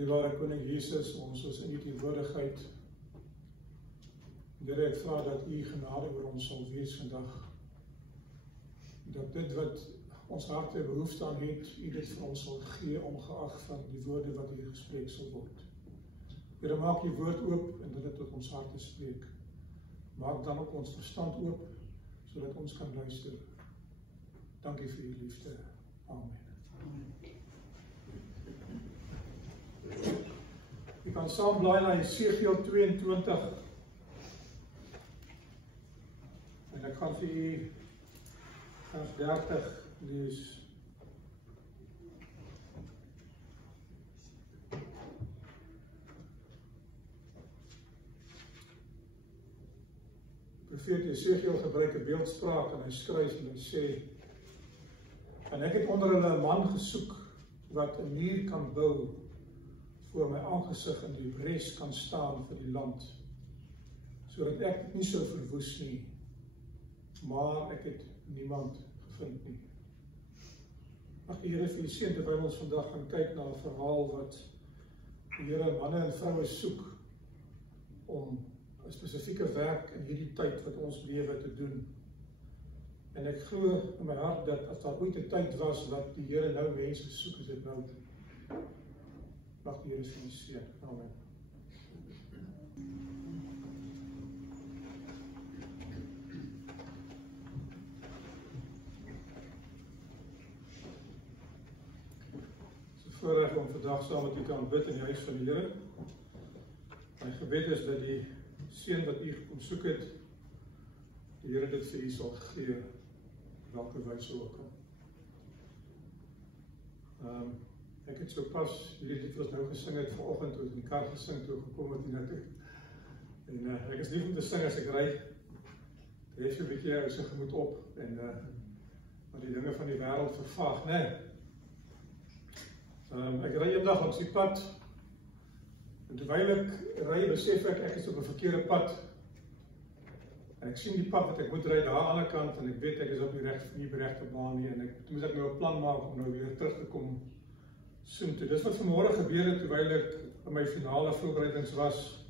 Liewe Koning Jesus, ons is in U teenwoordigheid. Here, ek vra dat U genade oor ons sal wees vandag. Dat dit wat ons harte behoefte aan het, U dit vir ons sal gee, ongeag van die woorde wat hier gespreek sal word. Here, maak U woord oop en dat dit tot ons harte spreek. Maak dan ook ons verstand oop, sodat ons kan luister. Dankie vir U liefde. Amen. U kan saam blaai na Jesegiel 22. En ek gaan vir u vers 30 lees. Profeet Jesegiel gebruik 'n beeldspraak en hy skryf en hy sê: En ek het onder hulle 'n man gesoek wat 'n muur kan bou voor my aangesig in die bres kan staan vir die land, sodat ek dit nie sou verwoes nie, maar ek het niemand gevind nie. Mag die Here vir u seën terwyl ons vandag gaan kyk na 'n verhaal wat die Here manne en vroue soek om 'n spesifieke werk in hierdie tyd wat ons lewe te doen. En ek glo in my hart dat as daar ooit 'n tyd was wat die Here nou mense soek, is dit nou. Mag die Here vir u seën. Amen. Voorreg om vandag saam met u kan bid in die huis van die Here. My gebed is dat die seën wat u kom soek het, die Here dit vir u sal gee, welke wyse ook al. Ek het so pas hierdie lied wat ons nou gesing het vanoggend toe in die kar gesing toe gekom het hiernatoe. En ek is lief om te sing as ek ry. Dit het so 'n bietjie ou se gemoed op en maar die dinge van die wêreld vervaag, né? Ek ry eendag langs die pad en terwyl ek ry besef ek is op 'n verkeerde pad. En ek sien die pad wat ek moet ry daar aan die ander kant en ek weet ek is op die regte baan nie en toe moet ek nou 'n plan maak om nou weer terug te kom soontoe. Dis wat vanmôre gebeur het terwyl ek in my finale voorbereidings was,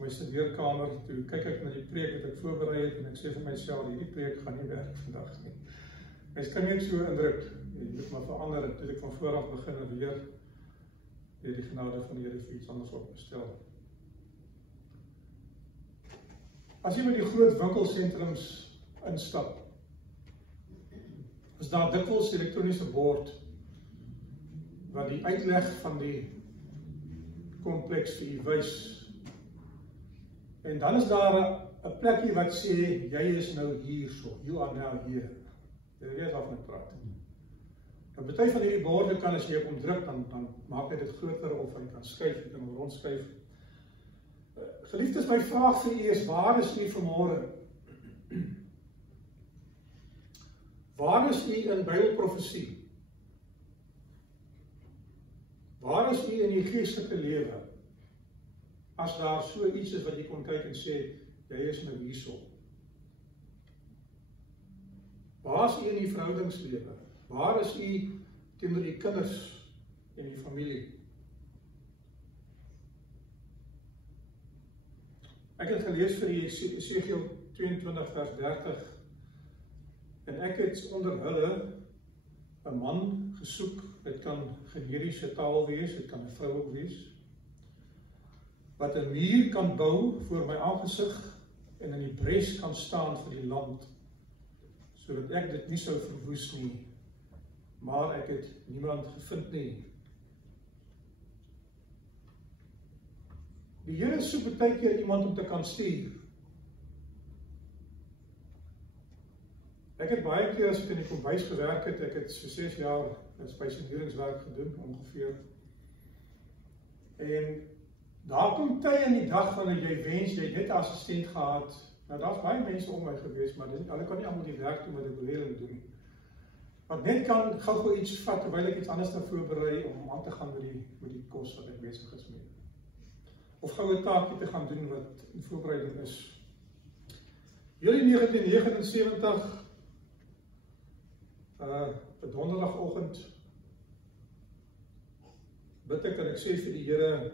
my studeerkamer, toe kyk ek na die preek wat ek voorberei het en ek sê vir myself, hierdie preek gaan nie werk vandag nie. Mens kan net so indruk, jy moet maar verander, en toe ek van vooraf begin en weer die genade van die Here vir iets anders opstel. As jy met die groot winkelsentrums instap, is daar dikwels elektroniese bord wat die uitleg van die kompleks vir u wys. En dan is daar 'n plekkie wat sê, jy is nou hierso, you are now here. Jy weet af met praat. Nou, party van hierdie borde kan as jy op hom druk, dan maak hy dit groter of hy kan skuif, jy kan hom rondskuif. Geliefdes, my vraag vir u is, waar is u vanmôre? Waar is u in Bybelprofesie? Waar is u in die geestelike lewe? As daar so iets is wat jy kon kyk en sê, jy is nou hierso. Waar is u in die verhoudingslewe? Waar is u teenoor die kinders en die familie? Ek het gelees vir Jesegiel 22 vers 30 en ek het onder hulle 'n man gesoek, dit kan generiese taal wees, dit kan 'n vrou ook wees, wat 'n muur kan bou voor my aangesig en in die bres kan staan vir die land, sodat ek dit nie sou verwoes nie, maar ek het niemand gevind nie. Die Here soek baie keer iemand om te kan stuur. Ek het baie keer as ek in die kombuis gewerk het, ek het so 6 jaar spesialiseringswerk gedoen ongeveer. En daar kom tye in die dag wanneer jy wens jy het net 'n assistent gehad. Nou daar's baie mense om my gewees, maar hulle kan nie almal die werk doen wat ek wil doen. Wat net kan gou iets vat terwyl ek iets anders dan voorberei om aan te gaan met die kos wat ek besig is mee. Of gou 'n taakie te gaan doen wat in voorbereiding is. Julie 1979 'n donderdagoggend bid ek en ek sê vir die Here,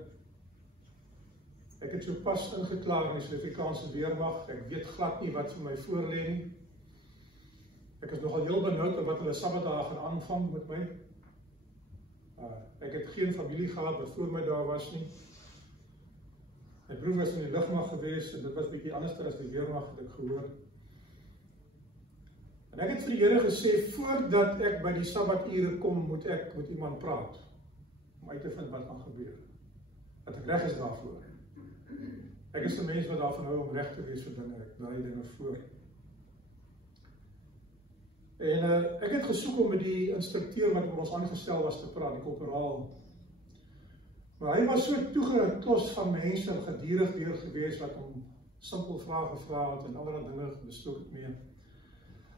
ek het so pas ingeklaar in die Suid-Afrikaanse weermag, ek weet glad nie wat vir my voorlê nie. Ek is nogal heel benoud oor wat hulle Sabbatdae gaan aanvang met my. Ek het geen familie gehad wat voor my daar was nie. My broer was in die lugmag gewees en dit was bietjie anders as die weermag het ek gehoor. En ek het vir die Here gesê, voordat ek by die Sabbature kom, moet ek met iemand praat, om uit te vind wat gaan gebeur. Dat ek reg is daarvoor. Ek is 'n mens wat daarvan hou om reg te wees vir dinge, ek draai dinge voor. En ek het gesoek om met die instrukteur wat ons aangestel was te praat, die korporaal. Maar hy was so toegeklos van mense en gedurig deur gewees wat hom simpel vrae gevra het en allerlei dinge bestook het mee.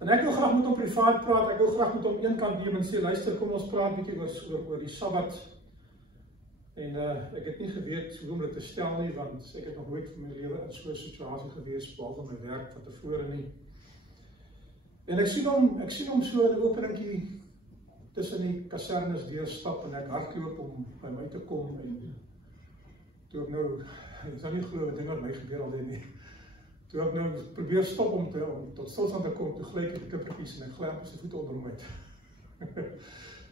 En ek wil graag met hom privaat praat, ek wil graag met hom een kant neem en sê, luister, kom ons praat bietjie oor die Sabbat. En ek het nie geweet hoe om dit te stel nie, want ek het nog nooit vir my lewe in so 'n situasie gewees, behalwe my werk van tevore nie. En ek sien hom so in 'n openingkie tussen die kasernes deurstap en ek hardloop om by my te kom en toe ek nou, ek sal nie glo wat dinge met my gebeur al nie. Toe ek nou probeer stop om tot stilstand te kom, toe gly ek op die kippertjies en ek gly op sy voete onder hom uit.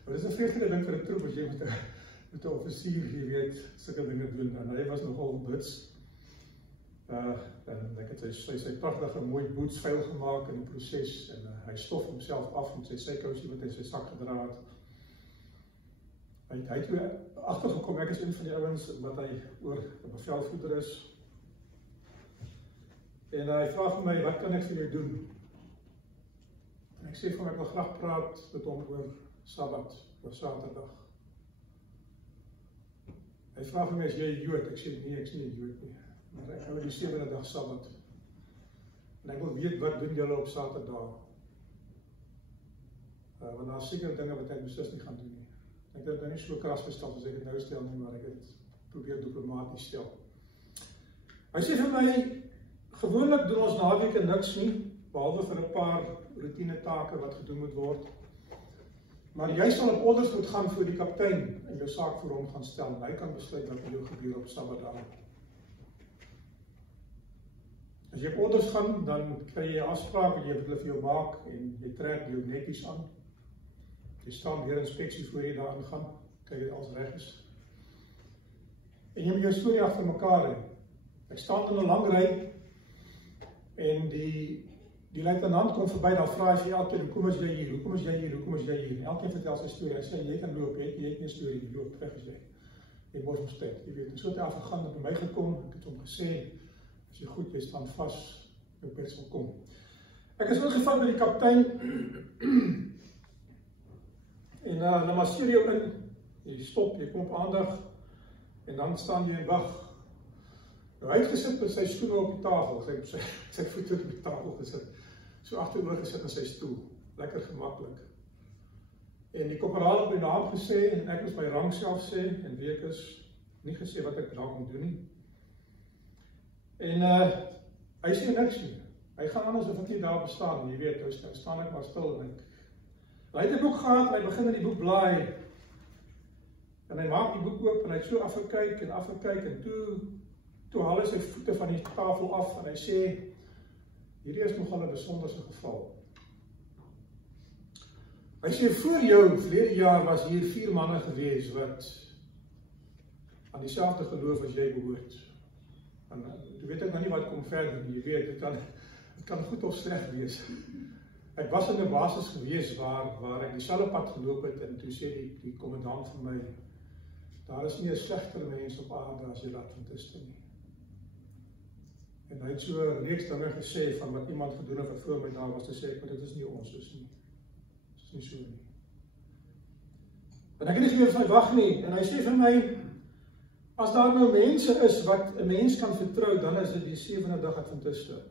Maar dis 'n vreeslike ding vir 'n troep as jy met 'n offisier, jy weet, sulke dinge doen. En hy was nogal bits. En ek het sy pragtige mooi boots vuil gemaak in die proses en hy stof homself af met sy sykousie wat hy in sy sak gedra het. Hy het weer agtergekom, ek is een van die ouens wat hy oor 'n bevelvoerder is. En hy vra vir my, wat kan ek vir jou doen? En ek sê vir hom, ek wil graag praat met hom oor Sabbat, oor Saterdag. Hy vra vir my, is jy Jood? Ek sê, nee, ek is nie 'n Jood nie. Maar ek hou die 7de dag Sabbat. En ek wil weet, wat doen julle op Saterdag? Want daar is seker dinge wat ek beslis nie gaan doen nie. Ek het dit nie so kras gestel as ek het nou stel nie, maar ek het probeer diplomaties stel. Hy sê vir my, gewoonlik doen ons naweke niks nie, behalwe vir 'n paar routine take wat gedoen moet word. Maar jy sal op orders moet gaan voor die kaptein en jou saak vir hom gaan stel. En hy kan besluit wat met jou gebeur op Sabbatdag. As jy op orders gaan, dan kry jy 'n afspraak wat hulle vir jou maak en jy trek jou netjies aan. Jy staan weer inspeksie voor jy daarin gaan, kyk jy alles reg is. En jy moet jou storie agter mekaar hê. Ek staan in 'n lang ry en die luitenant kom verby, dan vra hy vir elkeen, hoekom is jy hier, hoekom is jy hier, hoekom is jy hier? Elkeen vertel sy storie, hy sê, jy kan loop, jy het nie 'n storie, jy loop, weg is jy. Jy mors ons tyd, jy weet. En so het hy afgegaan, het by my gekom, ek het hom gesê, as jy goed, jy staan vas, jou pers sal kom. Ek is ingevat by die kaptein, en hulle masseer jou in, jy stop, jy kom op aandag, en dan staan jy en wag. Nou, hy het gesit met sy stoel op die tafel, sy voete op die tafel gesit, so agteroor gesit in sy stoel, lekker gemaklik. En die korporaal het my naam gesê, en ek moes my rang self sê, en wie ek is, nie gesê wat ek daar moet doen nie. En hy sê niks nie, hy gaan anders of ek nie daar bestaan, jy weet, nou staan ek maar stil, en hy het 'n boek gehad, en hy begin in die boek blaai, en hy maak die boek oop, en hy het so afgekyk, en toe haal hy sy voete van die tafel af, en hy sê, hierdie is nogal 'n besonderse geval. Hy sê, voor jou, verlede jaar was hier 4 manne gewees, wat aan dieselfde geloof as jy behoort. En toe weet ek nou nie wat kom verder nie, jy weet, dit kan goed of sleg wees. Ek was in 'n basis gewees waar ek dieselfde pad geloop het, en toe sê die kommandant vir my, daar is nie 'n slegter mens op aarde as jy Adventiste nie. En hy het so 'n reeks dinge gesê van wat iemand gedoen het wat voor my daar was, te sê, maar dit is nie ons is nie. Dit is nie so nie. En ek het nie meer van wag nie, en hy sê vir my, as daar nou mense is wat 'n mens kan vertrou, dan is dit die 7de dag Adventiste.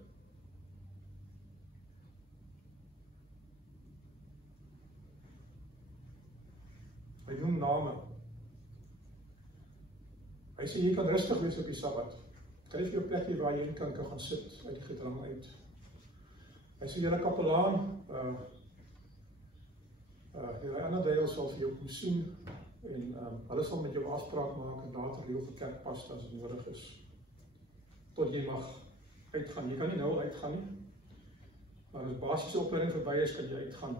Hy noem name. Hy sê, jy kan rustig wees op die Sabbat. Kry vir jou plekkie waar jy kan gaan sit uit die gedrang uit. Hy sê, julle kapelaan, die ander deel sal vir jou kom sien, En hulle sal met jou 'n afspraak maak en later reël vir kerkpasta as dit nodig is. Tot jy mag uitgaan. Jy kan nie nou al uitgaan nie. Maar as basiese opleiding verby is, kan jy uitgaan.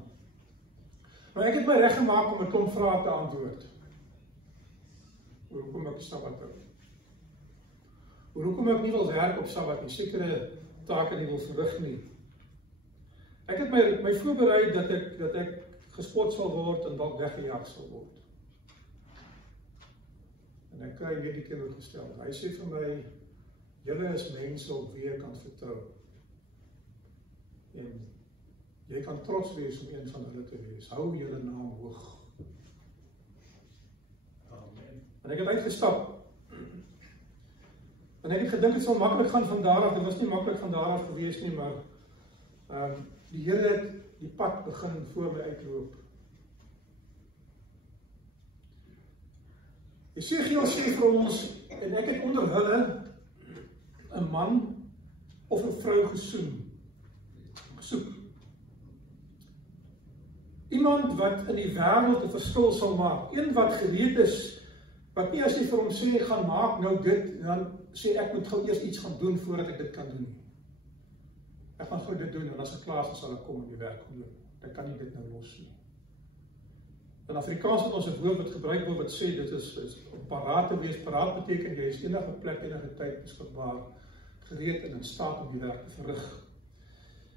Maar ek het my reg gemaak om 'n klomp vrae te antwoord. Hoekom ek Sabbat hou? Hoekom ek nie wil werk op Sabbat nie, sekere take nie wil verrig nie. Ek het my voorberei dat ek gespot sal word en dalk weggejaag sal word. En ek kry hierdie teenoorgestel. Hy sê vir my, julle is mense op wie jy kan vertrou. En jy kan trots wees om een van hulle te wees. Hou julle naam hoog. Amen. En ek het uitgestap. En ek het gedink het sal maklik gaan van daar af. Dit was nie maklik van daar af gewees nie, maar die Here het die pad begin voor my uitloop. Jesegiel sê vir ons, en ek het onder hulle 'n man of 'n vrou gesoek. Iemand wat in die wêreld 'n verskil sal maak. Een wat gereed is, wat nie as jy vir hom sê, gaan maak nou dit, dan sê ek moet gou eers iets gaan doen voordat ek dit kan doen. Ek gaan gou dit doen, en as ek klaar is, sal ek kom en die werk doen. Ek kan nie dit nou los nie. In Afrikaans het ons 'n woord wat gebruik word wat sê, dit is om paraat te wees. Paraat beteken, jy is enige plek, enige tyd beskikbaar, gereed en in staat om die werk te verrig.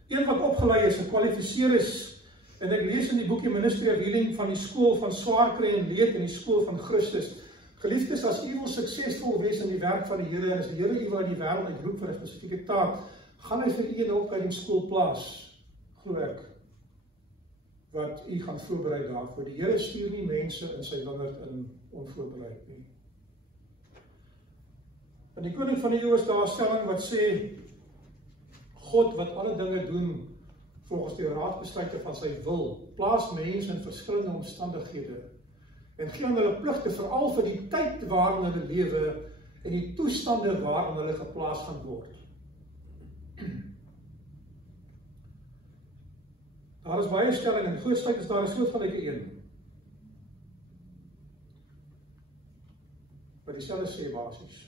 Een wat opgelei is, gekwalifiseer is, en ek lees in die boekie Ministry of Healing van die skool van swaar kry en leed en die skool van Christus. Geliefdes, as u wil suksesvol wees in die werk van die Here, en as die Here u wil in die wêreld uitroep vir 'n spesifieke taak, gaan hy vir u 'n opleidingsskool plaas, glo ek, wat u gaan voorberei daarvoor. Die Here stuur nie mense in sy wingerd in onvoorbereid nie. In die Koning van die Eeue is daar 'n stelling wat sê, God wat alle dinge doen volgens die raadbesluite van sy wil, plaas mense in verskillende omstandighede en gee aan hulle pligte, veral vir die tyd waarin hulle lewe en die toestande waarin hulle geplaas gaan word. Daar is baie stelling en grootstyk is daar 'n soortgelyke een. Wat dieselfde sê basies.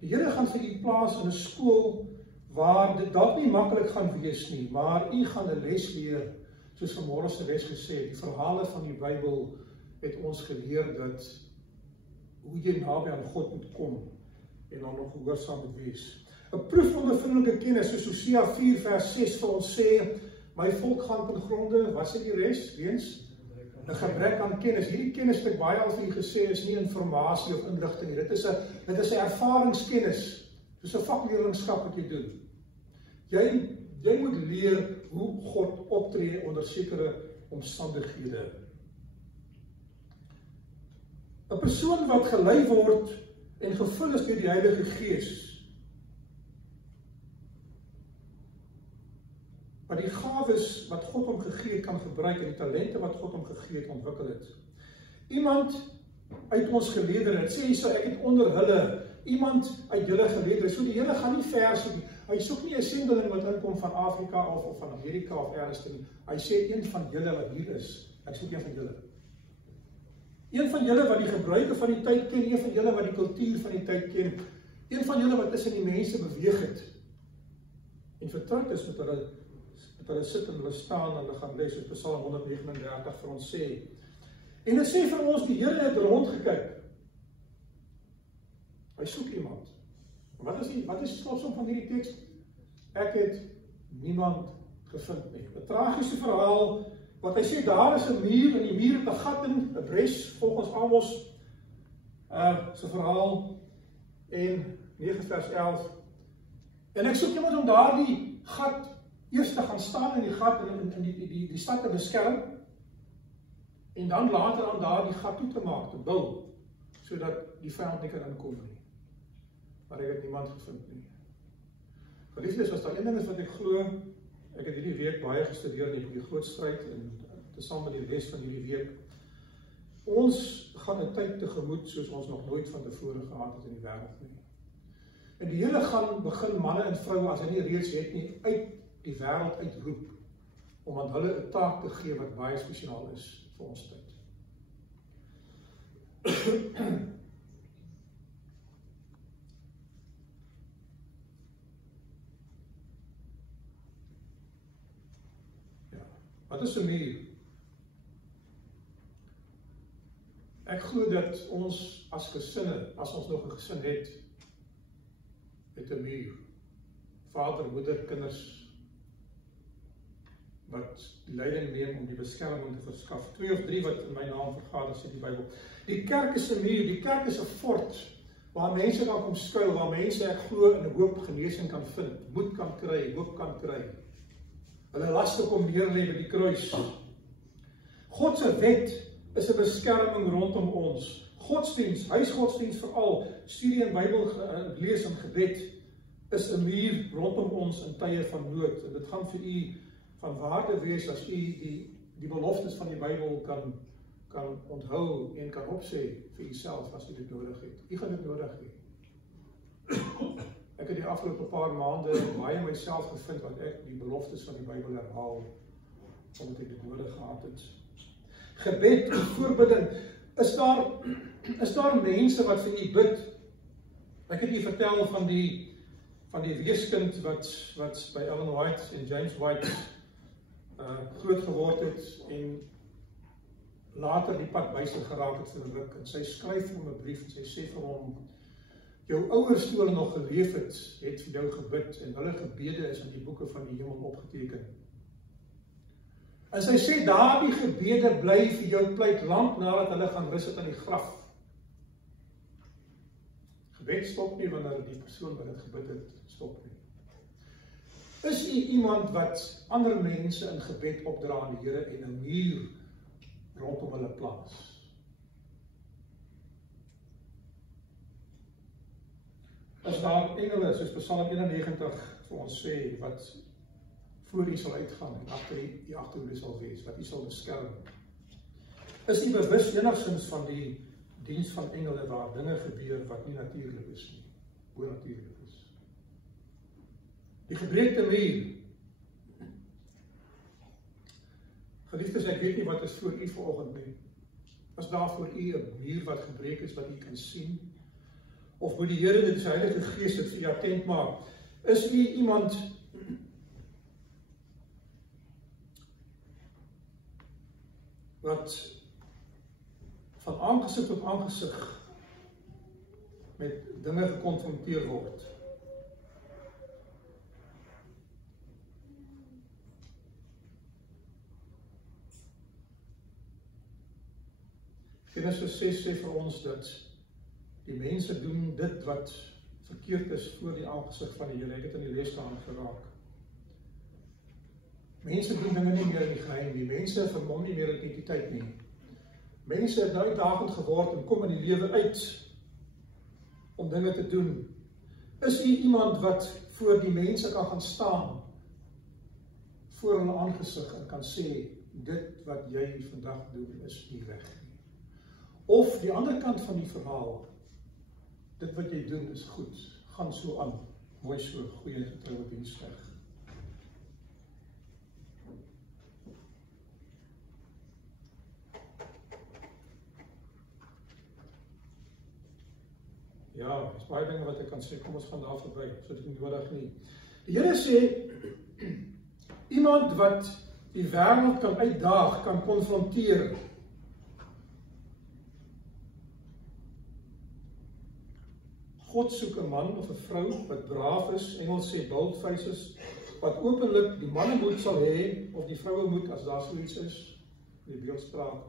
Die Here gaan vir u plaas in 'n skool waar dit dalk nie maklik gaan wees nie, maar u gaan 'n les leer, soos vanmôre se les gesê het. Die verhale van die Bybel het ons geleer dat hoe jy naby aan God moet kom en dan nog gehoorsaam moet wees. 'n Proefondervindelike kennis, soos Hosea 4 vers 6 vir ons sê, my volk gaan ten gronde, wat sê die res? Weens 'n gebrek aan kennis. Hierdie kennis wat ek baie al vir u gesê is nie informasie of inligting nie. Dit is 'n ervaringskennis. Dis 'n vakleerlingskap wat jy doen. Jy moet leer hoe God optree onder sekere omstandighede. 'n Persoon wat gelei word en gevul is deur die Heilige Gees, wat die gawes wat God hom gegee het kan gebruik en die talente wat God hom gegee het ontwikkel het. Iemand uit ons geleedere, dit sê hy so, ek het onder hulle, iemand uit julle geleedere, so die Here gaan nie ver soek nie. Hy soek nie 'n sendeling wat inkom van Afrika of van Amerika of ergens nie. Hy sê een van julle wat hier is, ek soek een van julle. Een van julle wat die gebruike van die tyd ken, een van julle wat die kultuur van die tyd ken, een van julle wat tussen die mense beweeg het en vertroud is met hulle sit en hulle staan en hulle gaan les, soos Psalm 139 vir ons sê. En dit sê vir ons, die Here het rondgekyk. Hy soek iemand. Wat is die slotsom van hierdie teks? Ek het niemand gevind nie. 'n Tragiese verhaal, wat hy sê, daar is 'n muur, en die muur het 'n gat in, 'n bres, volgens Amos, se verhaal, en 9 vers 11. En ek soek iemand om daardie gat eers te gaan staan in die gat en die stad te beskerm, en dan later aan daardie gat toe te maak, te bou, sodat die vyand nie kan inkom nie. Maar ek het niemand gevind nie. Geliefdes, as daar een ding is wat ek glo, ek het hierdie week baie gestudeer in die groot stryd, en tesame met die les van hierdie week, ons gaan 'n tyd tegemoet soos ons nog nooit van tevore gehad het in die wêreld nie. En die Here gaan begin manne en vroue, as hy nie reeds het nie, uit die wêreld uitroep, om aan hulle 'n taak te gee wat baie spesiaal is vir ons tyd. Ja, wat is 'n muur? Ek glo dat ons as gesinne, as ons nog 'n gesin het 'n muur. Vader, moeder, kinders wat die leiding neem om die beskerming te verskaf. 2 of 3 wat in my naam vergader, sê die Bybel. Die kerk is 'n muur, die kerk is 'n fort waar mense kan kom skuil, waar mense, ek glo, in hoop genesing kan vind, moed kan kry, hoop kan kry. Hulle laste kom neerlê by die kruis. God se wet is 'n beskerming rondom ons. Godsdiens, huisgodsdiens veral, studie en Bybel lees en gebed is 'n muur rondom ons in tye van nood. En dit gaan vir u van waarde wees as u die beloftes van die Bybel kan onthou en kan opsê vir uself as u dit nodig het. U gaan dit nodig hê. Ek het die afgelope paar maande baie myself gevind wat ek die beloftes van die Bybel herhaal, omdat ek dit nodig gehad het. Gebed en voorbidding, is daar mense wat vir u bid? Ek het u vertel van die weeskind wat by Ellen White en James White groot geword het en later die pad bysel geraak het vir 'n ruk. En sy skryf hom 'n brief en sy sê vir hom, jou ouers toe hulle nog geleef het vir jou gebid en hulle gebede is in die boeke van die hemel opgeteken. En sy sê, daardie gebede bly vir jou pleit lank nadat hulle gaan rus het in die graf. Gebed stop nie wanneer die persoon wat dit gebid het, stop nie. Is u iemand wat ander mense in gebed opdra aan die Here en 'n muur rondom hulle plaas? As daar engele, soos Psalm 91 vir ons sê, wat voor u sal uitgaan en agter u sal wees, wat u sal beskerm. Is u bewus enigstens van die diens van engele waar dinge gebeur wat nie natuurlik is nie, bonatuurlik is? Die gebreekte muur. Geliefdes, ek weet nie wat is voor u vanoggend nie. As daar voor u 'n muur wat gebreek is wat u kan sien, of moet die Here dit sy Heilige Gees dit vir u attent maak? Is u iemand wat van aangesig tot aangesig met dinge gekonfronteer word? Genesis 6 sê vir ons dat die mense doen dit wat verkeerd is voor die aangesig van die Here. Ek het in die leeskamer geraak. Mense doen dinge nie meer in die geheim nie. Mense vermom nie meer identiteit nie. Mense het uitdagend geword en kom in die lewe uit om dinge te doen. Is u iemand wat voor die mense kan gaan staan, voor hulle aangesig en kan sê, dit wat jy vandag doen is nie reg nie? Of die ander kant van die verhaal, dit wat jy doen is goed, gaan so aan, mooi so, goeie getroue diensreg. Ja, er is baie dinge wat ek kan sê, kom ons gaan daar verby, so dit nie nodig nie. Die Here sê, iemand wat die wêreld kan uitdaag, kan konfronteer. God soek 'n man of 'n vrou wat braaf is, Engels sê boldface is, wat openlik die mannemoed sal hê, of die vrouemoed as daar so iets is, die beeldspraak,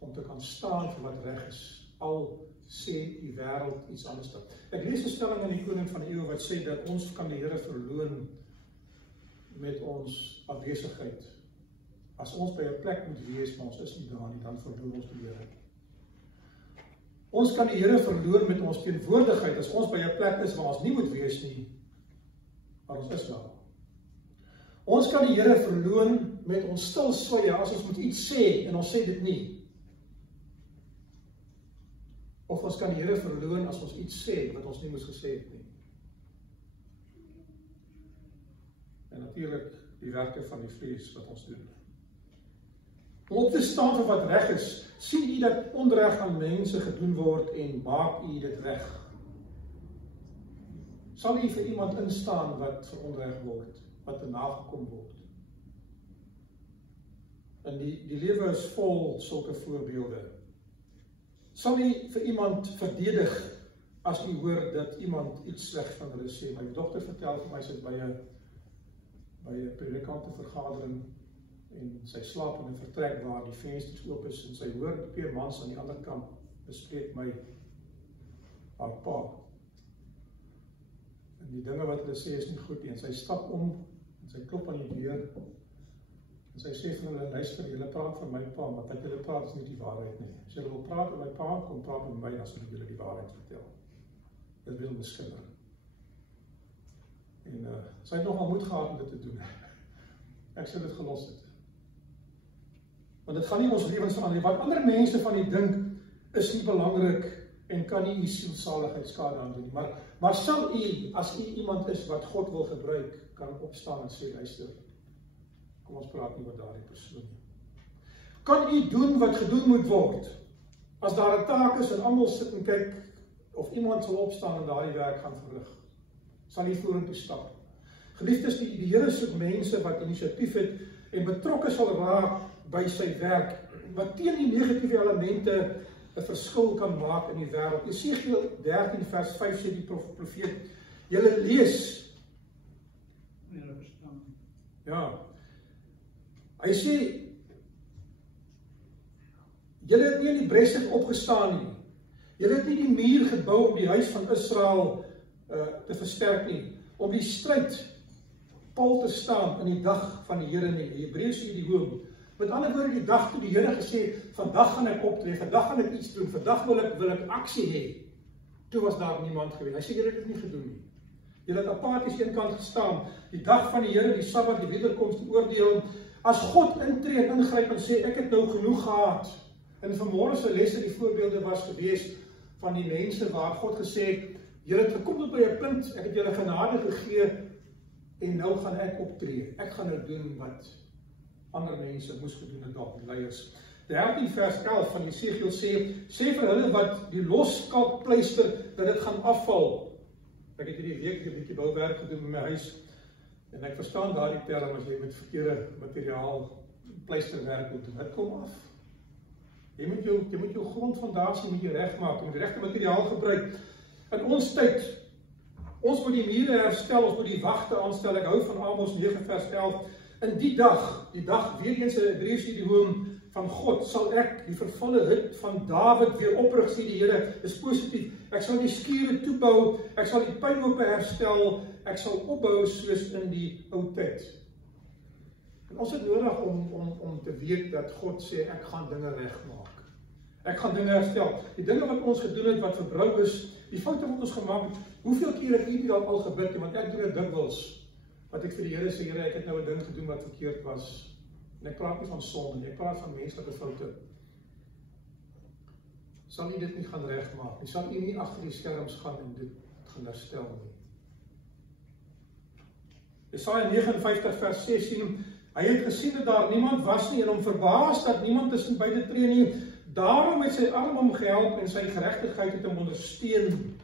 om te kan staan vir wat reg is, al sê die wêreld iets anders. Ek lees 'n stelling in die Koning van die Eeue wat sê dat ons kan die Here verloon met ons afwesigheid. As ons by 'n plek moet wees, maar ons is nie daar nie, dan verloon ons die Here. Ons kan die Here verloon met ons teenwoordigheid, as ons by 'n plek is waar ons nie moet wees nie, maar ons is daar. Ons kan die Here verloon met ons stil swye, as ons moet iets sê, en ons sê dit nie. Of ons kan die Here verloon as ons iets sê, wat ons nie moes gesê het nie. En natuurlik die werke van die vlees wat ons doen. om op te staan vir wat reg is. Sien u dat onreg aan mense gedoen word en maak u dit reg? Sal u vir iemand instaan wat veronreg word, wat nagekom word? En die lewe is vol sulke voorbeelde. Sal u vir iemand verdedig as u hoor dat iemand iets slegs van hulle sê? My dogter vertel vir my, sy het by 'n predikantevergadering en sy slaap in 'n vertrek waar die vensters oop is en sy hoor 2 mans aan die ander kant bespreek haar pa. En die dinge wat hulle sê is nie goed nie. En sy stap om en sy klop aan die deur en sy sê vir hulle, luister, julle praat van my pa, maar wat julle praat is nie die waarheid nie. As julle wil praat met my pa, kom praat met my, dan sal ek julle die waarheid vertel. Dit wil miskimmer. En sy het nogal moed gehad om dit te doen. Ek sê dit gelos het. Want dit gaan nie ons lewens verander nie. Wat ander mense van u dink is nie belangrik en kan nie u sielsaligheid skade aan doen nie. Maar sal u, as u iemand is wat God wil gebruik, kan opstaan en sê, luister, kom ons praat nie met daardie persoon nie. Kan u doen wat gedoen moet word? As daar 'n taak is en almal sit en kyk of iemand sal opstaan en daardie werk gaan verrig, sal u vorentoe stap. Geliefdes, die Here soek mense wat inisiatief het en betrokke sal raak by sy werk, wat teen die negatiewe elemente 'n verskil kan maak in die wêreld. Jesegiel 13 vers 5 sê die profeet, julle lees. Ja. Hy sê, julle het nie in die bresse opgestaan nie. Julle het nie die muur gebou om die huis van Israel te versterk nie, om die stryd pal te staan in die dag van die Here nie. Die Hebreëse idiom. Met ander woorde, die dag toe die Here gesê, vandag gaan ek optree, vandag gaan ek iets doen, vandag wil ek aksie hê. Toe was daar niemand gewees. Hy sê, julle het dit nie gedoen nie. Julle het apaties eenkant gestaan, die dag van die Here, die Sabbat, die wederkoms, die oordeel. As God intree en ingryp en sê, ek het nou genoeg gehad. En vanmôre se lesse, die voorbeelde was gewees van die mense waar God gesê het, julle het gekom tot by 'n punt, ek het julle genade gegee en nou gaan ek optree. Ek gaan nou doen wat ander mense moes gedoen het, dalk die leiers. 13 vers 11 van Jesegiel sê vir hulle wat die loskalkpleister, dat dit gaan afval. Ek het hierdie week 'n bietjie bouwerk gedoen in my huis, en ek verstaan daardie term as jy met verkeerde materiaal pleisterwerk moet doen. Dit kom af. Jy moet jou grondfondasie moet jy regmaak, jy moet die regte materiaal gebruik. In ons tyd, ons moet die mure herstel, ons moet die wagte aanstel. Ek hou van Amos 9 vers 11. In die dag weer eens 'n Hebreëse idiom van God, sal ek die vervalle hut van Dawid weer oprig, sê die Here. Dis positief. Ek sal die skure toebou, ek sal die puinhope herstel, ek sal opbou soos in die ou tyd. En ons het nodig om te weet dat God sê, ek gaan dinge regmaak. Ek gaan dinge herstel. Die dinge wat ons gedoen het, wat verbrou is, die foute wat ons gemaak het, hoeveel keer ek hierdie al gebid het, want ek doen dit dikwels. Wat ek vir die Here sê, Here, ek het nou 'n ding gedoen wat verkeerd was. En ek praat nie van sonde nie, ek praat van menslike foute. Sal u dit nie gaan regmaak nie? Sal u nie agter die skerms gaan en dit gaan herstel nie? Jesaja 59 vers 16, hy het gesien dat daar niemand was nie en hom verbaas dat niemand tussen beide tree nie. Daarom het sy arm hom gehelp en sy geregtigheid het hom ondersteun.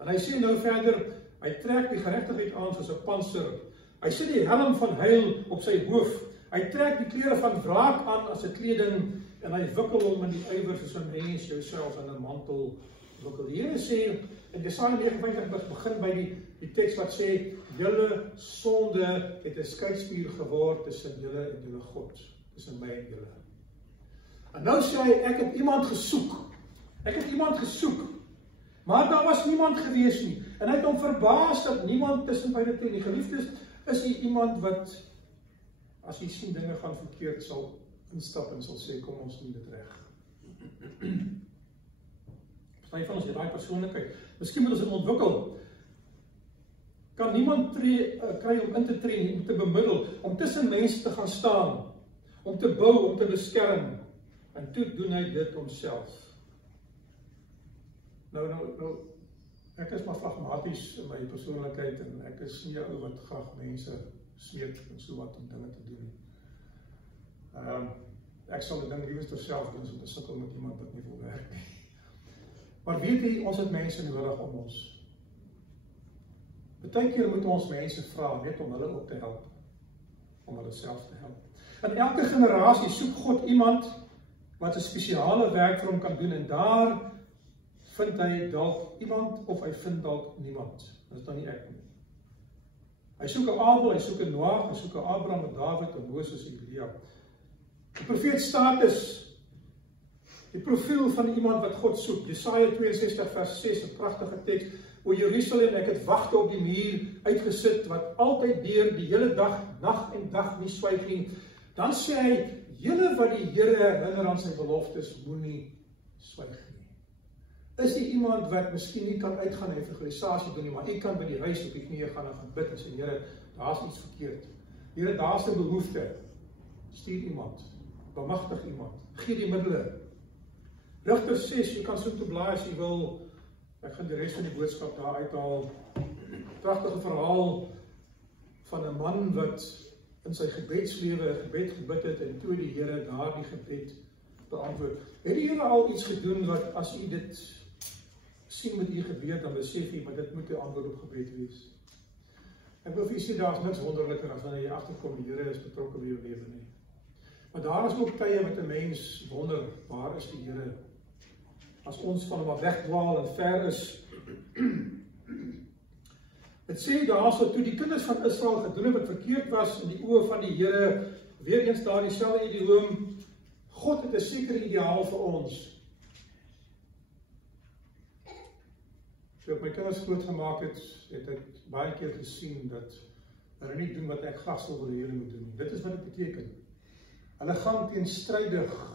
En hy sê nou verder, hy trek die geregtigheid aan soos 'n pantser. Hy sit die helm van heil op sy hoof. Hy trek die klere van wraak aan as 'n kleding en hy wikkel hom in die ywer soos 'n mens jouself in 'n mantel wikkel. Die Here sê in Jesaja 59 begin by die teks wat sê, julle sonde het 'n skeidspier geword tussen julle en julle God, tussen my en julle. En nou sê hy, ek het iemand gesoek, maar daar was niemand gewees nie. En hy het hom verbaas dat niemand tussen beide tree nie. Geliefdes, is hy iemand wat, as jy sien dinge gaan verkeerd, sal instap en sal sê, kom ons doen dit reg. Verstaan jy van ons, daai persoonlikheid. Miskien moet ons dit ontwikkel. Kan niemand kry om in te tree nie, om te bemiddel, om tussen mense te gaan staan, om te bou, om te beskerm. En toe doen hy dit homself. Nou, ek is maar pragmaties in my persoonlikheid en ek is nie 'n ou wat graag mense smeek en so wat om dinge te doen. Ek sal die ding liewer self doen as om te sukkel met iemand wat nie wil werk nie. Maar weet jy, ons het mense nodig om ons. Partykeer moet ons mense vra net om hulle ook te help, om hulle self te help. In elke generasie soek God iemand wat 'n spesiale werk vir hom kan doen, en daar vind hy dalk iemand of hy vind dalk niemand. Dit is dan nie ek nie. Hy soek 'n Abel, hy soek 'n Noag, hy soek 'n Abraham, 'n Dawid, 'n Moses, 'n Elia. Die profeet status, die profiel van iemand wat God soek. Jesaja 62 vers 6, 'n pragtige teks. O Jerusalem, ek het wagte op die muur uitgesit, wat altyd deur die hele dag, nag en dag nie swyg nie. Dan sê hy, julle wat die Here herinner aan sy beloftes, moenie swyg nie. Is jy iemand wat miskien nie kan uitgaan en evangelisasie doen nie, maar jy kan by die huis op die knieë gaan en bid en sê, Here, daar's iets verkeerd. Here, daar's 'n behoefte. Stuur iemand, bemagtig iemand, gee die middele. Rigter 6, jy kan so toe blaai as jy wil. Ek gaan die res van die boodskap daar uithaal. Pragtige verhaal van 'n man wat in sy gebedslewe 'n gebed gebid het en toe die Here daardie gebed beantwoord. Het die Here al iets gedoen wat as u dit sien met u gebed, dan besef jy, maar dit moet 'n antwoord op gebed wees. Ek wil vir u sê, daar's niks wonderliker as wanneer jy agterkom die Here is betrokke by jou lewe nie. Maar daar is ook tye met 'n mens wonder, waar is die Here? As ons van hom af wegdwaal en ver is. Het sê daarso, toe die kinders van Israel gedoen het wat verkeerd was in die oë van die Here, weer eens daar dieselfde idioom, God het 'n sekere ideaal vir ons. So op my kinders grootgemaak het ek baie keer gesien dat hulle nie doen wat ek graag sou wil hê hulle moet doen. Dit is wat dit beteken. Hulle gaan teenstrydig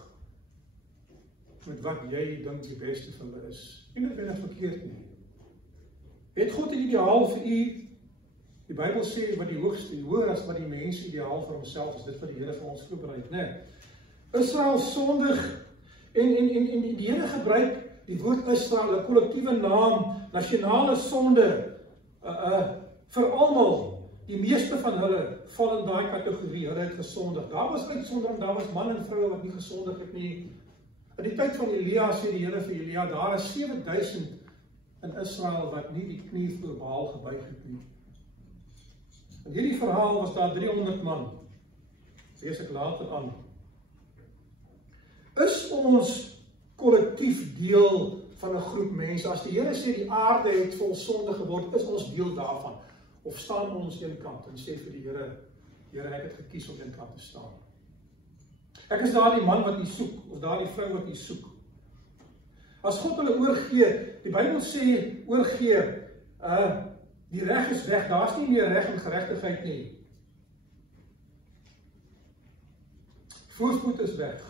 met wat jy dink die beste vir hulle is. Nie noodwendig verkeerd nie. Het God 'n ideaal vir u? Die Bybel sê wat die hoogste, hoër as wat die mens ideaal vir homself is, dit wat die Here vir ons voorberei, né? Israel sondig en die Here gebruik die woord Israel, 'n kollektiewe naam, nasionale sonde, vir almal. Die meeste van hulle val in daai kategorie, hulle het gesondig. Daar was uitsondering, daar was man en vroue wat nie gesondig het nie. In die tyd van Elia sê die Here vir Elia, daar is 7000 in Israel wat nie die knie voor Baal gebuig het nie. In hierdie verhaal was daar 300 man. Lees ek later aan. Is ons kollektief deel van 'n groep mense? As die Here sê die aarde het vol sonde geword, is ons deel daarvan? Of staan ons een kant en sê vir die Here, Here, ek het gekies om een kant te staan. Ek is daardie man wat u soek, of daardie vrou wat u soek. As God hulle oorgee, die Bybel sê oorgee, die reg is weg, daar's nie meer reg en geregtigheid nie. Voorspoed is weg.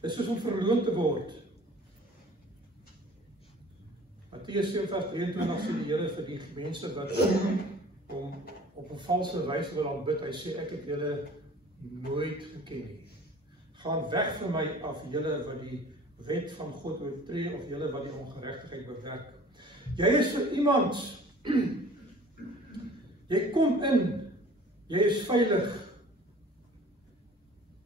Dit is soos om verloon te word. Matteus 7:23 sê die Here vir die mense wat hom op 'n valse wyse wil aanbid. Hy sê, ek het julle nooit geken nie. Gaan weg van my af, julle wat die wet van God oortree, of julle wat die ongeregtigheid bewerk. Jy is vir iemand, jy kom in, jy is veilig.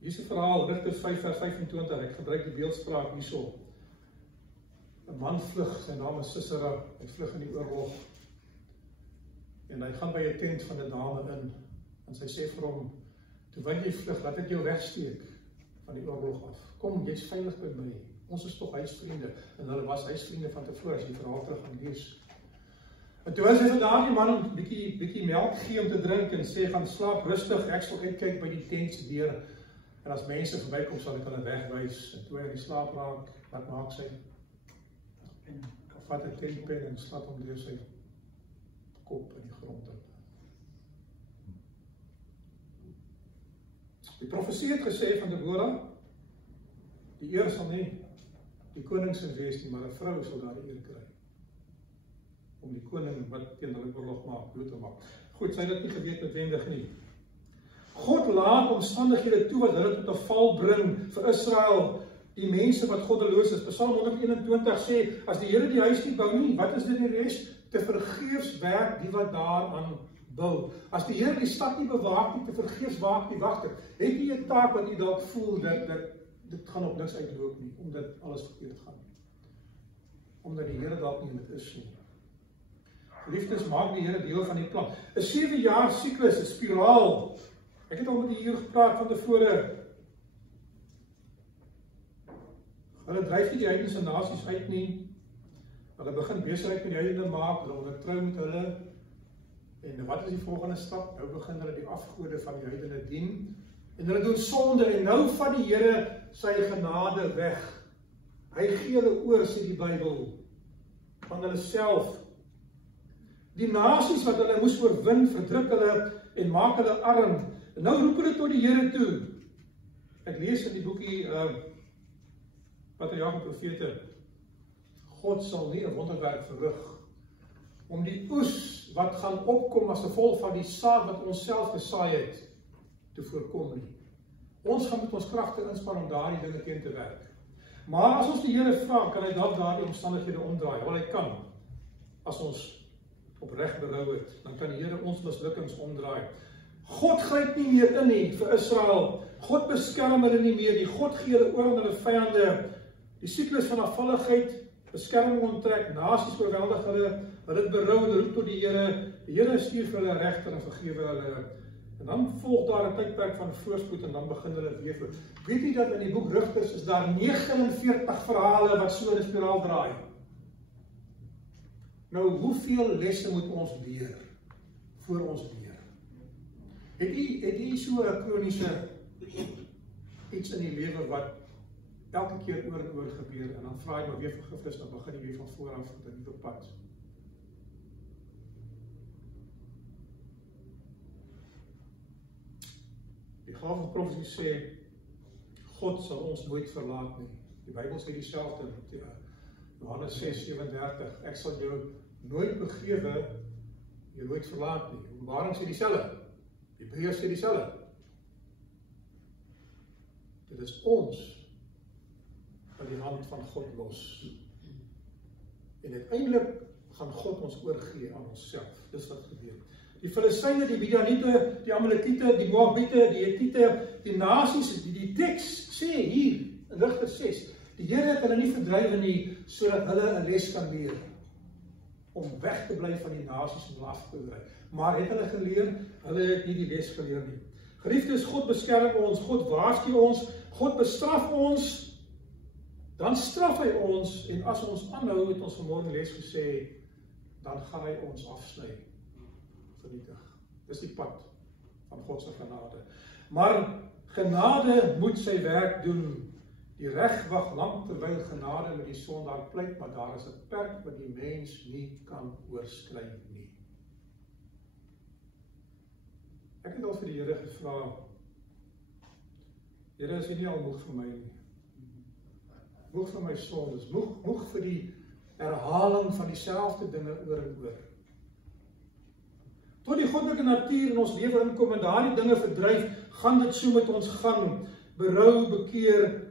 Hier is 'n verhaal, Rigters 5:25, ek gebruik die beeldspraak hierso. 'n man vlug, sy naam is Sisera, hy vlug in die oorlog. En hy gaan by 'n tent van 'n dame in, en sy sê vir hom, terwyl jy vlug, laat ek jou wegsteek van die oorlog af. Kom, jy's veilig by my. Ons is tog huisvriende. En hulle was huisvriende van tevore, as die verhaal terug gaan lees. En toe sy vir daardie man 'n bietjie melk gee om te drink en sê, gaan slaap rustig, ek sal uitkyk by die tent se deur. En as mense verbykom, sal ek hulle wegwys. En toe hy in slaap raak, wat maak sy? En vat 'n tentpen en slat hom deur sy kop in die grond in. Die profesie het gesê van Deborah, die eer sal nie die koning se wees nie, maar 'n vrou sal daar die eer kry. Om die koning wat teen hulle oorlog maak, dood te maak. Goed, sy het dit nie geweet noodwendig nie. God laat omstandighede toe wat hulle tot 'n val bring vir Israel, die mense wat goddeloos is. Psalm 121 sê, as die Here die huis nie bou nie, wat is dit die res? Te vergeefs werk die wat daaraan bou. As die Here die stad nie bewaak nie, te vergeefs waak die wagter, het jy 'n taak wat jy dalk voel dat dit gaan op niks uitloop nie, omdat alles verkeerd gaan. Omdat die Here dalk nie met is nie. Geliefdes, maak die Here deel van die plan. 'n 7 jaar siklus, 'n spiraal. Ek het al met die Here gepraat van tevore. Hulle dryf nie die heidense nasies uit nie. Hulle begin besigheid met die heidene maak, hulle ondertrou met hulle. En wat is die volgende stap? Nou begin hulle die afgode van die heidene dien. En hulle doen sonde en nou vat die Here sy genade weg. Hy gee hulle oor, sê die Bybel, van hulle self. Die nasies wat hulle moes oorwin, verdruk hulle en maak hulle arm. En nou roep hulle tot die Here toe. Ek lees in die boekie Patriarge en Profete, God sal nie 'n wonderwerk verrig om die oes wat gaan opkom as gevolg van die saad wat ons self gesaai het, te voorkom nie. Ons gaan met ons kragte inspann om daardie dinge teen te werk. Maar as ons die Here vra, kan hy dalk daardie omstandighede omdraai. Wel, hy kan. As ons opreg berou het, dan kan die Here ons mislukkings omdraai. God gryp nie meer in nie vir Israel. God beskerm hulle nie meer nie. God gee hulle oor aan hulle vyande. Die siklus van afvalligheid, beskerming onttrek, nasies oorweldig hulle, hulle het berou, hulle roep tot die Here. Die Here stuur vir hulle regter en vergewe hulle. En dan volg daar 'n tydperk van voorspoed en dan begin hulle weer voor. Weet jy dat in die boek Rigters is daar 49 verhale wat so in 'n spiraal draai? Nou, hoeveel lesse moet ons leer voor ons leer? Het jy so 'n kroniese iets in die lewe wat elke keer oor en oor gebeur en dan vra jy maar weer vergifnis, dan begin jy weer van voor af op 'n nuwe pad. Die gawe van profesie sê, God sal ons nooit verlaat nie. Die Bybel sê dieselfde, Johannes 6:37, ek sal jou nooit begewe, jou nooit verlaat nie. Openbaring sê dieselfde, Hebreërs sê dieselfde. Dit is ons in die hand van God los. En uiteindelik gaan God ons oorgee aan onsself. Dis wat gebeur. Die Filistyne, die Midianiete, die Amalekiete, die Moabiete, die Hetiete, die nasies, die teks sê hier in Rigters 6, die Here het hulle nie verdrywe nie, sodat hulle 'n les kan leer om weg te bly van die nasies en hulle af te dryf. Maar het hulle geleer? Hulle het nie die les geleer nie. Geliefdes, God beskerm ons, God waarsku ons, God bestraf ons, dan straf hy ons, en as ons aanhou, het ons vanmôre les gesê, dan gaan hy ons afsny. Vernietig. Dis die pad van God se genade. Maar genade moet sy werk doen. Die reg wag lank terwyl genade met die sondaar pleit, maar daar is 'n perk wat die mens nie kan oorskry nie. Ek het al vir die Here gevra, Here, is U nie al moeg vir my nie? Moeg vir my sondes, moeg vir die herhaling van dieselfde dinge oor en oor. Tot die goddelike natuur in ons lewe inkom en daardie dinge verdryf, gaan dit so met ons gaan. Berou, bekeer.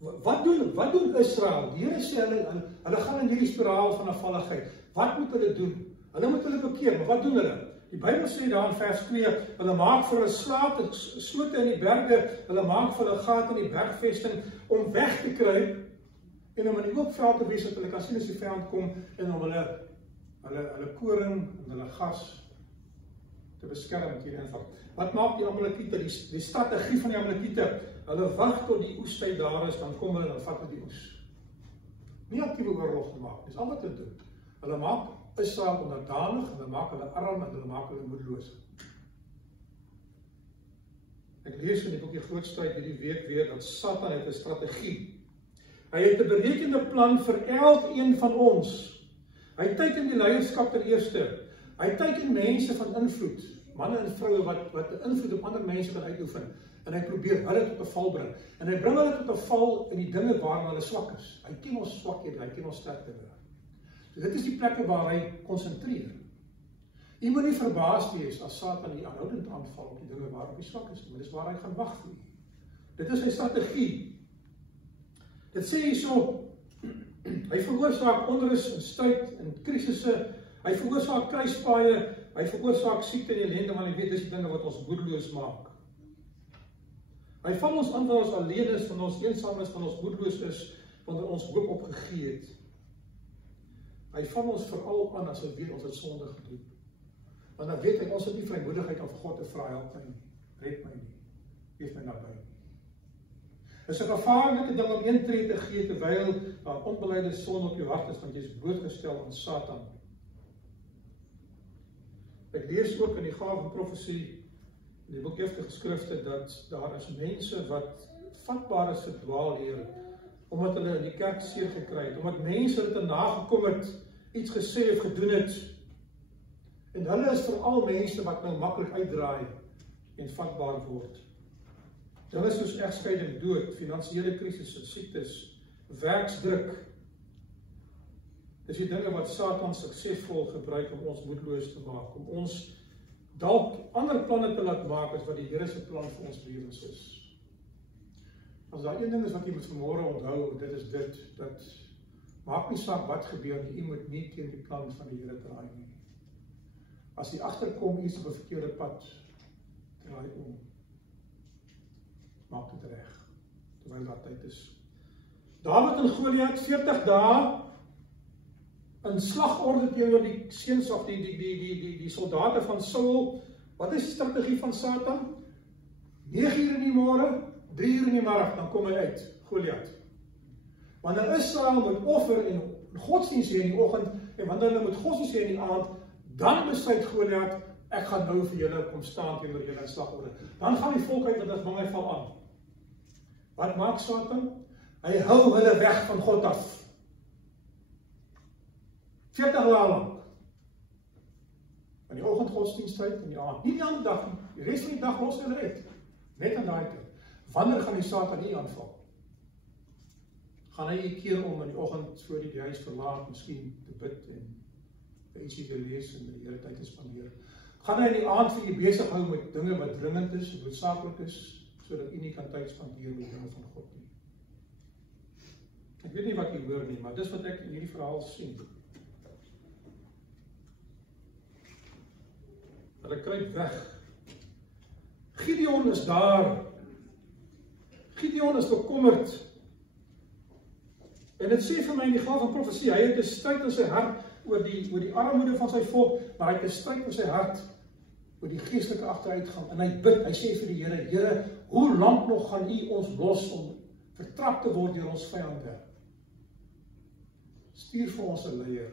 Wat doen Israel? Die Here sê hulle gaan in hierdie spiraal van afvalligheid. Wat moet hulle doen? Hulle moet hulle bekeer, maar wat doen hulle? Die Bybel sê daar in vers 2, hulle maak vir hulle slote in die berge, hulle maak vir hulle gate in die bergvesting om weg te kruip en om in die oop veld te wees dat hulle kan sien as die vyand kom en om hulle koring en hulle gas te beskerm teen inval. Wat maak die Amalekiete, die strategie van die Amalekiete? Hulle wag tot die oestyd daar is, dan kom hulle en dan vat hulle die oes. Nie aktiewe oorlog te maak, dis al wat hulle doen. Hulle maak Israel onderdanig, hulle maak hulle arm en hulle maak hulle moedeloos. Ek lees in die boekie Grootstryd hierdie week weer dat Satan het 'n strategie. Hy het 'n berekende plan vir elkeen van ons. Hy teiken die leierskap ten eerste. Hy teiken mense van invloed, manne en vroue wat 'n invloed op ander mense kan uitoefen. En hy probeer hulle tot 'n val bring. En hy bring hulle tot 'n val in die dinge waarin hulle swak is. Hy ken ons swakhede, hy ken ons sterkte. So dit is die plekke waar hy konsentreer. Jy moet nie verbaas wees as Satan nie aanhoudend aanval op die dinge waarop hy swak is, maar dis waar hy gaan wag vir. Dit is sy strategie. Dit sê hierso, hy veroorsaak onrus en stryd en krisisse, hy veroorsaak kruispaaie, hy veroorsaak siekte en ellende, want hy weet dis die dinge wat ons moedeloos maak. Hy val ons aan wanneer ons alleen is, wanneer ons eensaam is, wanneer ons moedeloos is, wanneer ons hoop opgegee het. Hy val ons veral aan as hy weet ons het sonde gedoen. Want dan weet hy, ons het nie vrymoedigheid om vir God te vra, help my nie, red my nie, wees my naby nie. Dit is 'n gevaarlike ding om een tree te gee terwyl daar onbeleide sonde op jou hart is, want jy is blootgestel aan Satan. Ek lees ook in die gawe van profesie, in die boek Heftige Skrifte, dat daar is mense wat vatbaar is vir dwaalleer, omdat hulle in die kerk seer gekry het, omdat mense dit nagekom het, iets gesê of gedoen het, en hulle is veral mense wat nou maklik uitdraai en vatbaar word. Dinge soos egskeiding, dood, finansiële krisisse, siektes, werksdruk. Dis die dinge wat Satan suksesvol gebruik om ons moedeloos te maak, om ons dalk ander planne te laat maak as wat die Here se plan vir ons lewens is. As daar een ding is wat jy moet vanmôre onthou, dit is dit, dat maak nie saak wat gebeur nie, jy moet nie teen die plan van die Here draai nie. As jy agterkom iets op 'n verkeerde pad, draai om. Maak dit reg, terwyl daar tyd is. Dawid en Goliat, 40 dae in slagorde teenoor die seuns of die soldate van Saul. Wat is die strategie van Satan? 9 uur in die môre, 3 uur in die middag, dan kom hy uit, Goliat. Wanneer Israel moet offer en godsdienst hê in die oggend, en wanneer hulle moet godsdienst hê in die aand, dan besluit Goliat, ek gaan nou vir julle kom staan teenoor julle in slagorde. Dan gaan die volk uit, want as bang hy val aan. Wat maak Satan? Hy hou hulle weg van God af. 40 dae lang. In die oggend godsdiensttyd, in die aand. Nie die ander dag nie. Die res van die dag los hulle red. Net aan daai tyd. Wanneer gaan die Satan nie aanval? Gaan hy 'n keer om in die oggend voor die huis verlaat, miskien te bid en ietsie te lees en met die Here tyd te spandeer? Gaan hy in die aand vir u besig hou met dinge wat dringend is, en noodsaaklik is, sodat u nie kan tyd spandeer met dinge van God nie? Ek weet nie wat u hoor nie, maar dis wat ek in hierdie verhaal sien. Hulle kruip weg. Gideon is daar. Gideon is bekommerd. En dit sê vir my in die gawe van profesie, hy het 'n stryd in sy hart oor die armoede van sy volk, maar hy het 'n stryd in sy hart oor die geestelike agteruitgang. En hy bid, hy sê vir die Here, Here, hoe lank nog gaan u ons los om vertrap te word deur ons vyande? Stuur vir ons 'n leier.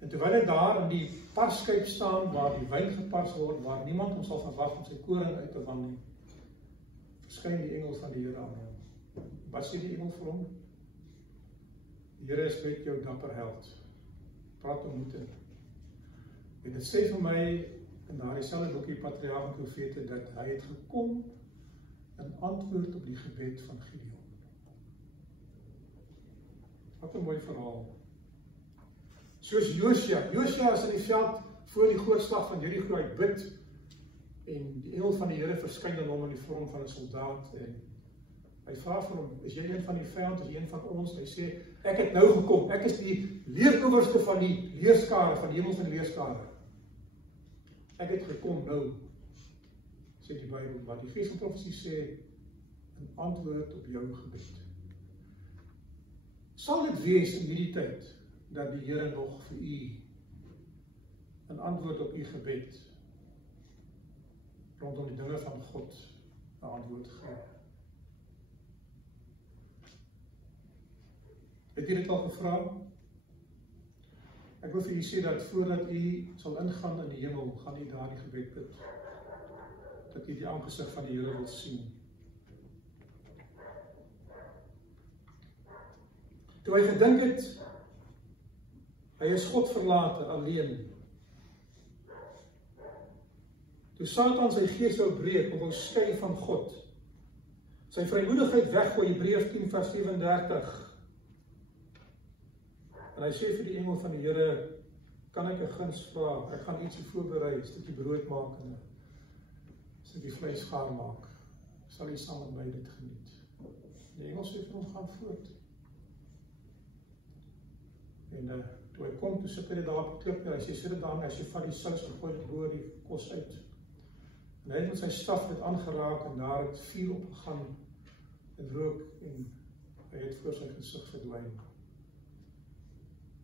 En terwyl hy daar in die parskyp staan, waar die wyn gepars word, waar niemand hom sal verwag om sy koring uit te wang nie, verskyn die engel van die Here aan hom. Wat sê die engel vir hom? Die Here is met jou, dapper held. Praat ontmoeting. En dit sê vir my, in daardie selfde boekie Patriarge en Profete, dat hy het gekom in antwoord op die gebed van Gideon. Wat 'n mooi verhaal. Soos Josia is in die veld voor die groot slag van Jerigo, hy bid, en die engel van die Here verskyn aan hom in die vorm van 'n soldaat, en hy vra vir hom, is jy een van die vyand, is jy een van ons? Hy sê, ek het nou gekom, ek is die leerowerste van die leerskare, van die hemels van die leerskare. Ek het gekom nou, sê die Bybel, wat die Gees van profesie sê, in antwoord op jou gebed. Sal dit wees in hierdie tyd, dat die Here nog vir u, in antwoord op u gebed, rondom die dinge van God, 'n antwoord gee? Het jy dit al gevra? Ek wil vir u sê dat voordat u sal ingaan in die hemel, gaan u daardie gebed bid. Dat u die aangesig van die Here wil sien. Toe hy gedink het, hy is God verlate, alleen. Toe Satan sy gees wou breek, om wou skei van God, sy vrymoedigheid weggooi, Hebreërs 10 vers 37, en hy sê vir die engel van die Here, kan ek 'n guns vra? Ek gaan ietsie voorberei, 'n stukkie brood maak en 'n stukkie vleis gaar maak. Sal jy saam met my dit geniet? Die engel sê vir hom, gaan voort. En Toe hy kom, toe sit hy daar op die klip, en hy sê, sit dit daar, as jy vat die sous, gegooi dit oor die kos uit. En hy het met sy staf dit aangeraak, en daar het vuur opgegaan, en rook, en hy het voor sy gesig verdwyn.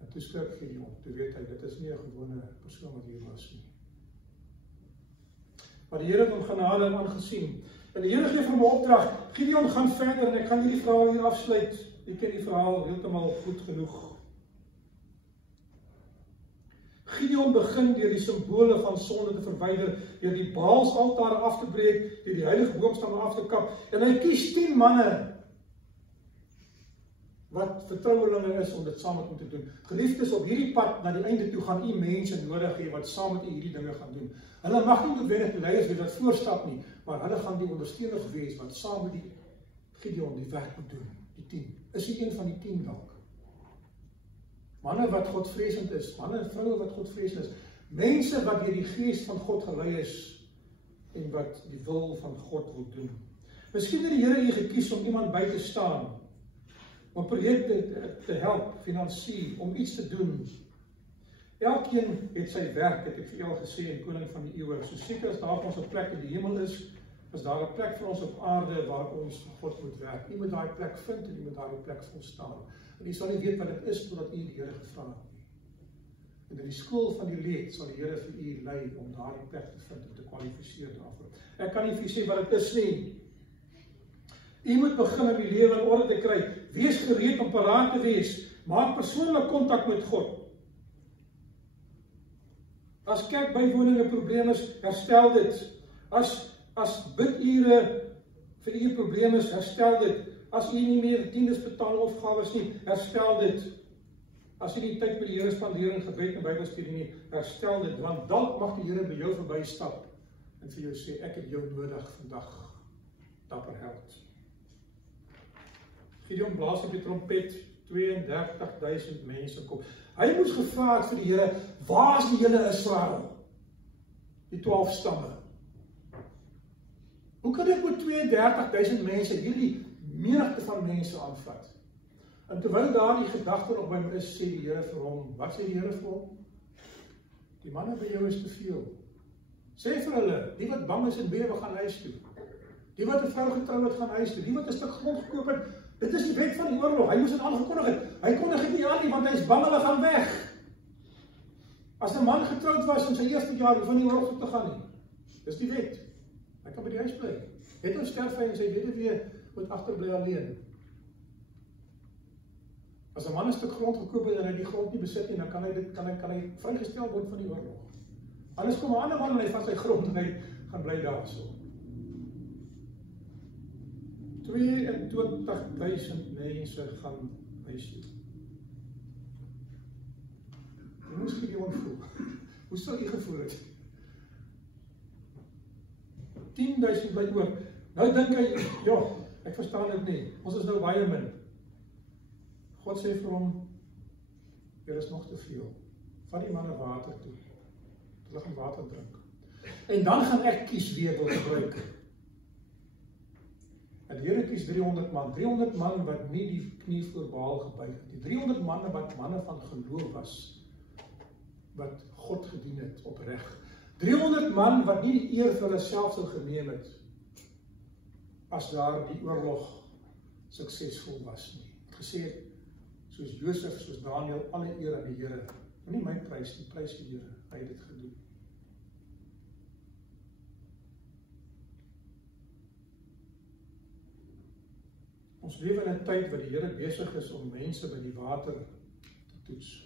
En toe skrik Gideon, toe weet hy, dit is nie 'n gewone persoon wat hier was nie. Maar die Here het hom genade en aangesien. En die Here gee vir hom 'n opdrag, Gideon gaan verder, en ek gaan hierdie verhaal hier afsluit. Jy ken die verhaal heeltemal goed genoeg. Gideon begin deur die simbole van sonde te verwyder, deur die Baalsaltare af te breek, deur die heilige boomstamme af te kap, en hy kies 10 manne wat vertrouelinge is om dit saam met hom te doen. Geliefdes, op hierdie pad na die einde toe gaan u mense nodig hê wat saam met u hierdie dinge gaan doen. Hulle mag nie noodwendig die leiers wees wat voorstap nie, maar hulle gaan die ondersteuners wees wat saam met die Gideon die werk moet doen. Die 10. Is hy een van die 10 dalk? Manne wat Godvreesend is, manne en vroue wat Godvreesend is, mense wat deur die Gees van God gelei is en wat die wil van God wil doen. Miskien het die Here u gekies om iemand by te staan, om projekte te help, finansier, om iets te doen. Elkeen het sy werk, het ek vir julle gesê in Koning van die Eeuwe. So seker as daar vir ons 'n plek in die hemel is daar 'n plek vir ons op aarde waar ons vir God moet werk. U moet daai plek vind en u moet daai plek volstaan. En u sal nie weet wat dit is totdat u die Here gevra het nie. En in die skool van die leed sal die Here vir u lei om daardie plek te vind en te kwalifiseer daarvoor. Ek kan nie vir u sê wat dit is nie. U moet begin om die lewe in orde te kry. Wees gereed om paraat te wees. Maak persoonlik kontak met God. As kerkbywoning 'n probleem is, herstel dit. As bidure vir u probleem is, herstel dit. As u nie meer tiendes betaal of gawes nie, herstel dit. As u nie tyd met die Here spandeer in gebed en Bybelstudie nie, herstel dit, want dalk mag die Here by jou verbystap en vir jou sê, ek het jou nodig vandag. Dapper held. Gideon blaas op die trompet, 32.000 mense kom. Hy moes gevra het vir die Here, waar is die hele Israel? Die 12 stamme. Hoe kan ek met 32.000 mense hierdie menigte van mense aanvat? En terwyl daar die gedagte nog by my is, sê die Here vir hom, wat sê die Here vir hom? Die manne by jou is te veel. Sê vir hulle, die wat bang is en bewe gaan huis toe. Die wat 'n vrou getrou het gaan huis toe. Die wat 'n stuk grond gekoop het, dit is die wet van die oorlog. Hy moes dit aangekondig het. Hy kondig dit nie aan nie, want hy is bang hulle gaan weg. As 'n man getroud was in sy eerste jaar, hoef hy nie oorlog toe te gaan nie. Dis die wet. Hy kan by die huis bly. Het nou sterf hy en sy weduwee moet agterbly alleen. As 'n man 'n stuk grond gekoop het en hy die grond nie besit nie, dan kan hy vrygestel word van die oorlog. Anders kom 'n ander man en hy vat sy grond en hy gaan bly daarso. 22.000 mense gaan huis toe. Hoe moes Gideon voel? Hoe sou u gevoel het? 10.000 bly oor. Nou dink hy, ja, ek verstaan dit nie. Ons is nou baie min. God sê vir hom, hier is nog te veel. Vat die manne water toe. Hulle gaan water drink. En dan gaan ek kies wie ek wil gebruik. En die Here kies 300 man. 300 man wat nie die knie voor Baal gebuig het. Die 300 manne wat manne van geloof was. Wat God gedien het opreg. 300 man wat nie die eer vir hulle self sou geneem het. As daar die oorlog suksesvol was nie. Het gesê, soos Josef, soos Daniel, alle eer aan die Here. Nie my prys, die prys die Here. Hy het dit gedoen. Ons lewe in 'n tyd waar die Here besig is om mense by die water te toets.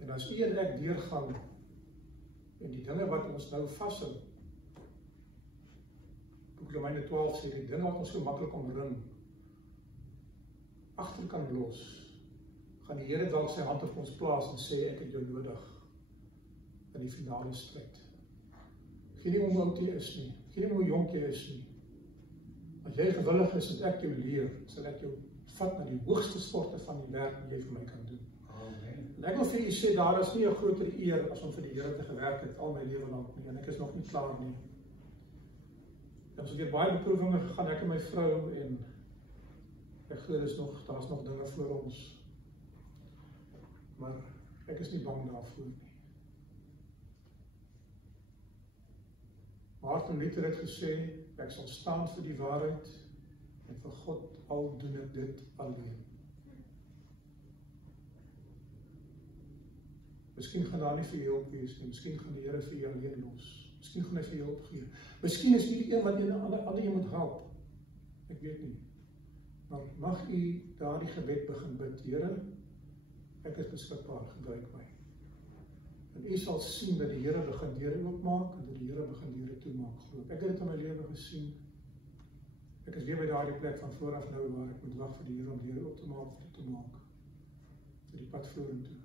En as u en ek deurgaan en die dinge wat ons nou vashou, Boek Romeine 12 sê, die dinge wat ons so maklik omring, agter kan los, gaan die Here dalk sy hand op ons plaas en sê, ek het jou nodig in die finale stryd. Geen nie hoe oud jy is nie, geen nie hoe jonk jy is nie. As jy gewillig is en ek jou leer, sal ek jou vat na die hoogste sporte van die werk wat jy vir my kan doen. Amen. En ek wil vir u sê, daar is nie 'n groter eer as om vir die Here te gewerk het al my lewe lank nie, en ek is nog nie klaar nie. Ons het weer baie beproewinge gegaan, ek en my vrou, en ek glo daar's nog dinge voor ons. maar ek is nie bang daarvoor nie. Martin Luther het gesê, ek sal staan vir die waarheid, en vir God al doen ek dit alleen. Miskien gaan daar nie vir jou hulp wees nie, miskien gaan die Here vir jou alleen los, miskien gaan hy vir jou hulp gee, miskien is die een wat jy ander een moet help, ek weet nie, maar mag u daardie gebed begin bid, Here, ek is beskikbaar, gebruik my. En u sal sien dat die Here begin deure oopmaak, en dat die Here begin deure toemaak, glo ek. Ek het dit in my lewe gesien, ek is weer by daardie plek van vooraf nou, waar ek moet wag vir die Here om deure oop te maak, vir die pad vorentoe.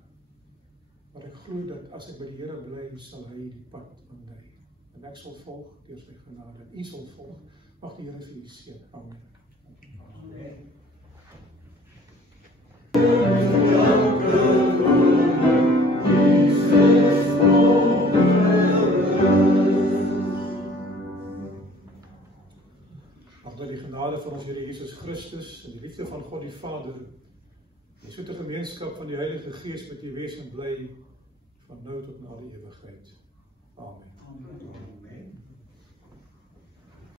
Maar ek glo dat as ek by die Here bly, sal hy die pad aanlei. En ek sal volg deur sy genade, en u sal volg, mag die Here vir u seën. Amen. Amen. Die genade van ons Here Jesus Christus en die liefde van God die Vader, die soete gemeenskap van die Heilige Gees met u wees en bly van nou tot na die ewigheid.